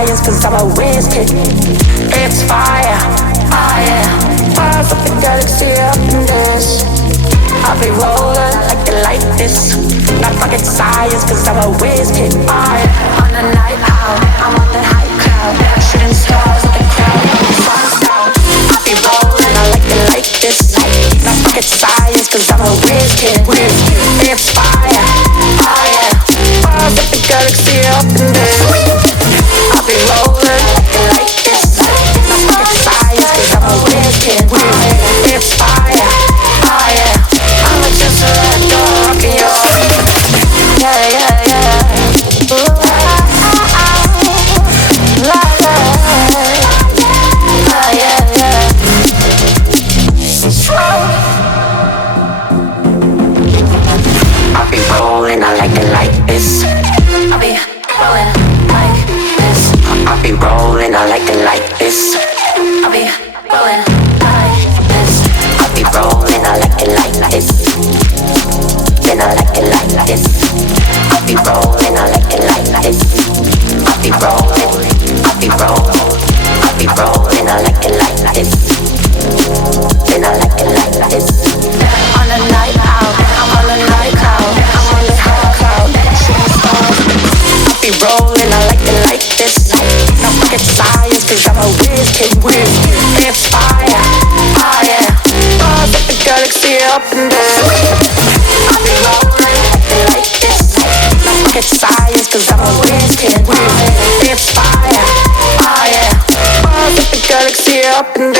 science, cause I'm a whiz kid. It's fire, oh yeah. Bars of the galaxy up in this. I'll be rolling like they like this. Not rocket science, cause I'm a whiz kid, oh yeah. On the night out, I'm on the high cloud. Shooting stars at the crowd, sun's down. I'll be rolling, I like it like this. Not rocket science, cause I'm a whiz kid. It's fire, oh yeah. Bars of the galaxy up in this. I'll be rolling like this. Not rocket science, cause I'm a whiz kid. It's fire, oh yeah. I'm a just a rockin' yo. Yeah, yeah, yeah. Ooh, la, la. Ah, yeah, yeah. I'll be rolling, I like it like this. I'll be rolling like this. I'll be rolling, I like it like this. I'll be rolling like this. I'll be rolling, I like it like this. Then I like it like this. I'll be rolling, I like it like this. I'll be rolling, I'll be rolling, I'll be rolling, I like it like this. Then I like it like this. On the night out, I'm on the night cloud. I'm on the high cloud, shooting stars. I'll be rolling, I like it like this. Not rocket science, cause I'm a whiz kid. It's fire, oh yeah. Bars of the galaxy up in there. I'll be rolling like this. Not rocket science, cause I'm a whiz kid. It's fire, oh yeah. Bars of the galaxy up in there.